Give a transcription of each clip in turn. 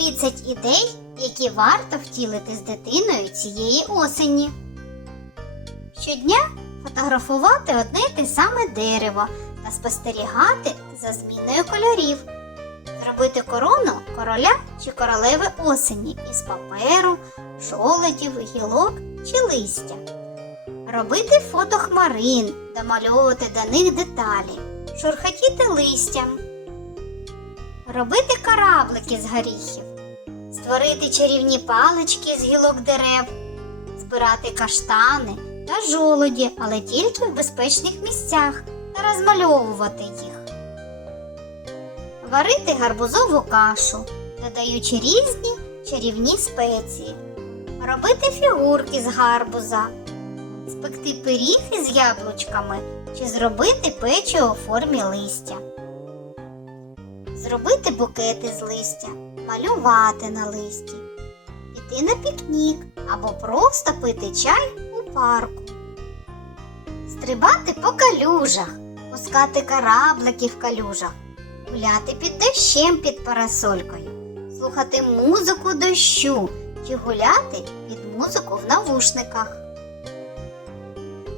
30 ідей, які варто втілити з дитиною цієї осені. Щодня фотографувати одне й те саме дерево та спостерігати за зміною кольорів. Зробити корону короля чи королеви осені із паперу, жолодів, гілок чи листя. Робити фото хмарин, домальовувати до них деталі, шурхотіти листям. Робити кораблики з горіхів, створити чарівні палички з гілок дерев, збирати каштани та жолоді, але тільки в безпечних місцях та розмальовувати їх. Варити гарбузову кашу, додаючи різні чарівні спеції, робити фігурки з гарбуза, спекти пиріг із яблучками чи зробити печиво у формі листя, зробити букети з листя, малювати на листі, піти на пікнік або просто пити чай у парку, стрибати по калюжах, пускати кораблики в калюжах, гуляти під дощем під парасолькою, слухати музику дощу чи гуляти під музику в навушниках.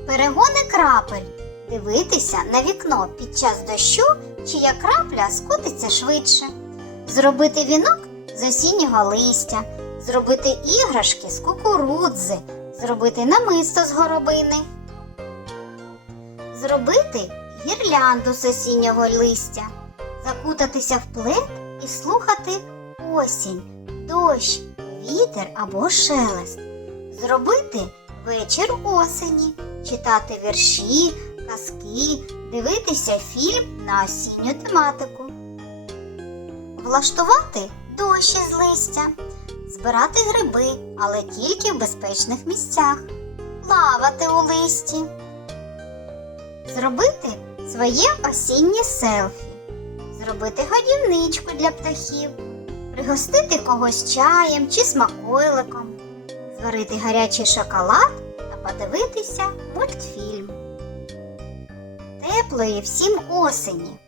Перегони крапель. Дивитися на вікно під час дощу, чия крапля скотиться швидше. Зробити вінок з осіннього листя, зробити іграшки з кукурудзи, зробити намисто з горобини, зробити гірлянду з осіннього листя, закутатися в плед і слухати осінь, дощ, вітер або шелест, зробити вечір осені, читати вірші, казки, дивитися фільм на осінню тематику, влаштувати дощі з листя, збирати гриби, але тільки в безпечних місцях, плавати у листі, зробити своє осіннє селфі, зробити годівничку для птахів, пригостити когось чаєм чи смаколиком, зварити гарячий шоколад та подивитися мультфільм. Теплої всім осені!